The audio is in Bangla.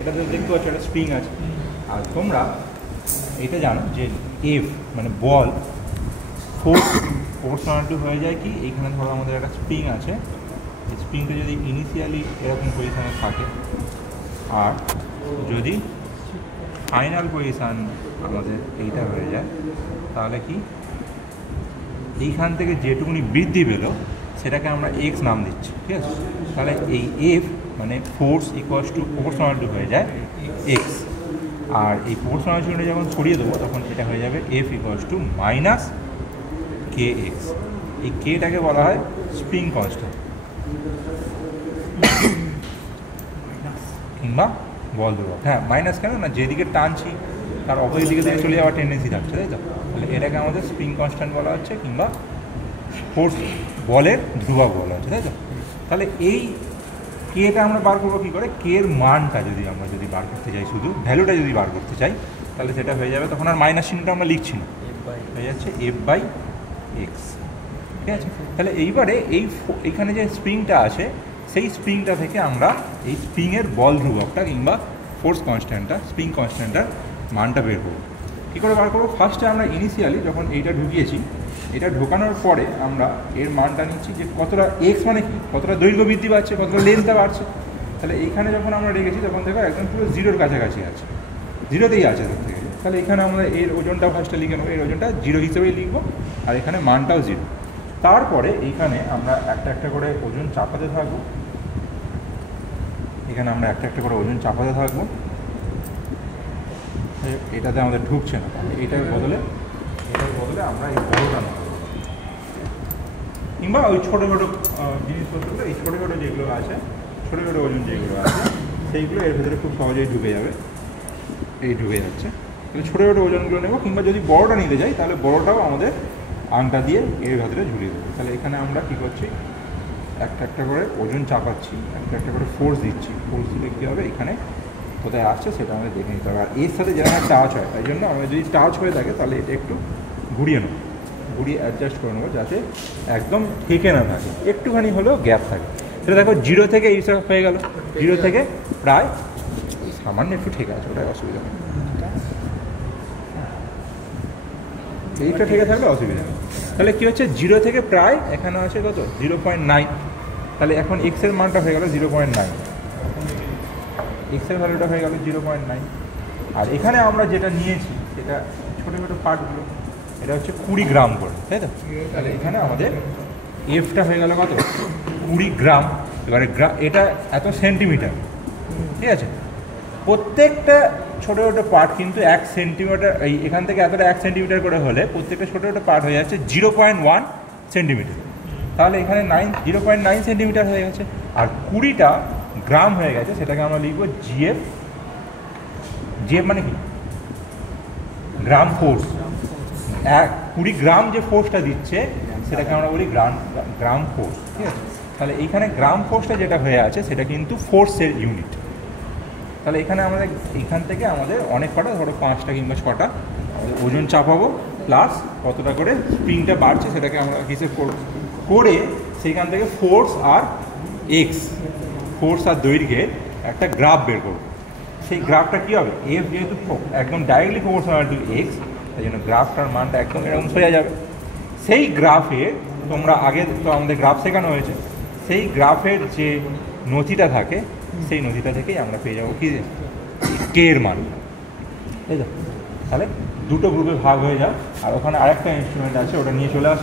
এটাতে দেখতে পাচ্ছ একটা স্প্রিং আছে। আর তোমরা এটা জানো যে এফ মানে বল ফোর্স প্রপোর্শনাল হয়ে যায় কি, এইখানে ধরো আমাদের একটা স্প্রিং আছে, এই স্প্রিংটা যদি ইনিশিয়ালি এরকম পজিশানে থাকে আর যদি ফাইনাল পজিশান আমাদের এইটা হয়ে যায়, তাহলে কি এইখান থেকে যেটুকুনি বৃদ্ধি পেলো সেটাকে আমরা এক্স নাম দিচ্ছি, ঠিক আছে? তাহলে এই এফ মানে ফোর্স ইকুয়ালস টু প্রপোর্শনাল হয়ে যায় এক্স, আর এই প্রপোর্শনালিটিটা যখন ছড়িয়ে দেবো তখন এটা হয়ে যাবে F equals to minus K x. এই কেটাকে বলা হয় স্প্রিং কনস্ট্যান্ট কিংবা বল ধ্রুবক। হ্যাঁ, মাইনাস কেন না, যেদিকে টানছি তার অপোজিট দিকে থেকে চলে যাওয়ার টেন্ডেন্সি থাকছে, তাই তো? তাহলে এটাকে আমাদের স্প্রিং কনস্ট্যান্ট বলা হচ্ছে কিংবা ফোর্স বলের ধ্রুবক বলা হচ্ছে, তাই তো? তাহলে এই কেটা আমরা বার করবো কী করে? কে এর মানটা আমরা যদি বার করতে চাই, শুধু ভ্যালুটা যদি বার করতে চাই, তাহলে সেটা হয়ে যাবে, তখন আর মাইনাস চিহ্নটা আমরা লিখছি না, হয়ে যাচ্ছে এফ বাই এক্স, ঠিক আছে? তাহলে এইবারে এইখানে যে স্প্রিংটা আছে সেই স্প্রিংটা থেকে আমরা এই স্প্রিংয়ের বল ধ্রুবকটা কিংবা ফোর্স কনস্ট্যান্টটা, স্প্রিং কনস্ট্যান্টটার মানটা বের করবো। কী করে বার করবো? ফার্স্টে আমরা ইনিশিয়ালি যখন এইটা ঢুকিয়েছি, এটা ঢোকানোর পরে আমরা এর মানটা নিচ্ছি যে কতটা এক্স মানে কি, কতটা দৈর্ঘ্য বৃদ্ধি পাচ্ছে, কতটা লেন্থটা বাড়ছে। তাহলে এইখানে যখন আমরা রেখেছি তখন দেখো একদম পুরো জিরোর কাছাকাছি আছে, জিরোতেই আছে ধরতে গেলে। তাহলে এখানে আমরা এর ওজনটা ফার্স্টে লিখে নেবো, এর ওজনটা জিরো হিসেবেই লিখবো, আর এখানে মানটাও জিরো। তারপরে এইখানে আমরা একটা একটা করে ওজন চাপাতে থাকবো, এখানে আমরা একটা একটা করে ওজন চাপাতে থাকবো। এটাতে আমাদের ঢুকছে না, এটার বদলে আমরা এই বড়টা নেব, কিংবা ওই ছোটো ছোটো জিনিসপত্রগুলো, এই ছোটো ছোটো যেগুলো আছে, ছোটো ছোটো ওজন যেগুলো আছে সেইগুলো এর ভেতরে খুব সহজেই ঢুকে যাবে, এই ঢুকে যাচ্ছে। তাহলে ছোটো ছোটো ওজনগুলো নেব, কিংবা যদি বড়টা নিতে যাই তাহলে বড়টাও আমাদের আংটা দিয়ে এর ভেতরে ঝুলিয়ে দেবো। তাহলে এখানে আমরা কী করছি, একটা একটা করে ওজন চাপাচ্ছি, একটা একটা করে ফোর্স দিচ্ছি, ফোর্স দিলে কী হবে, এখানে কোথায় আসছে সেটা আমাদের দেখে নিতে হবে। আর এর সাথে যেন টাচ হয়, তাই জন্য আমরা যদি টাচ হয়ে থাকে তাহলে এটা একটু ঘুরিয়ে নেবো, ঘুরিয়ে অ্যাডজাস্ট করে নেবো যাতে একদম ঠেকে না থাকে, একটুখানি হলেও গ্যাপ থাকে। সেটা দেখো জিরো থেকে এই সব হয়ে গেল, জিরো থেকে প্রায় সামান্য একটু ঠেকে আছে, ওটাই অসুবিধা নেই, এইটা ঠেকে থাকলে অসুবিধা নেই। তাহলে কী হচ্ছে, জিরো থেকে প্রায় এখানে আছে কত, 0.9। তাহলে এখন এক্সের মানটা হয়ে গেল 0.9, এক্সের ভ্যালুটা হয়ে গেল 0.9। আর এখানে আমরা যেটা নিয়েছি সেটা ছোটো ছোটো পার্টগুলো, এটা হচ্ছে 20 গ্রাম করে, তাই তো? তাহলে এখানে আমাদের এফটা হয়ে গেল কত, 20 গ্রাম। এবারে এটা এত সেন্টিমিটার, ঠিক আছে? প্রত্যেকটা ছোটো ছোটো পার্ট কিন্তু 1 সেন্টিমিটার, এই এখান থেকে এতটা 1 সেন্টিমিটার করে হলে প্রত্যেকটা ছোটো ছোটো পার্ট হয়ে যাচ্ছে 0.1 সেন্টিমিটার। তাহলে এখানে 0.9 সেন্টিমিটার হয়ে গেছে, আর 20টা গ্রাম হয়ে গেছে, সেটাকে আমরা লিখবো জিএফ। জিএফ মানে কি, গ্রাম ফোর্স। 20 গ্রাম যে ফোর্সটা দিচ্ছে সেটাকে আমরা বলি গ্রাম ফোর্স, ঠিক আছে? তাহলে এইখানে গ্রাম ফোর্সটা যেটা হয়ে আছে সেটা কিন্তু ফোর্সের ইউনিট। তাহলে এখানে আমাদের এইখান থেকে আমাদের অনেক কটা, ধরো 5টা কিংবা 6টা ওজন চাপাবো, প্লাস কতটা করে স্প্রিংটা বাড়ছে সেটাকে আমরা হিসেব করে সেইখান থেকে ফোর্স আর এক্স, ফোর্স আর দৈর্ঘ্যের একটা গ্রাফ বের করবো। সেই গ্রাফটা কী হবে, এফ যেহেতু একদম ডাইরেক্টলি প্রপোর্শনাল টু এক্স, তাই জন্য গ্রাফটার মানটা একদম এরকম সোজা যাবে। সেই গ্রাফে তোমরা আগে তো আমাদের গ্রাফ শেখানো হয়েছে, সেই গ্রাফের যে নথিটা থাকে সেই নথিটা থেকেই আমরা পেয়ে যাবো কি, কে এর মান, তাই তো? তাহলে দুটো গ্রুপে ভাগ হয়ে যাও, আর ওখানে আরেকটা ইনস্ট্রুমেন্ট আছে, ওটা নিয়ে চলে আসো।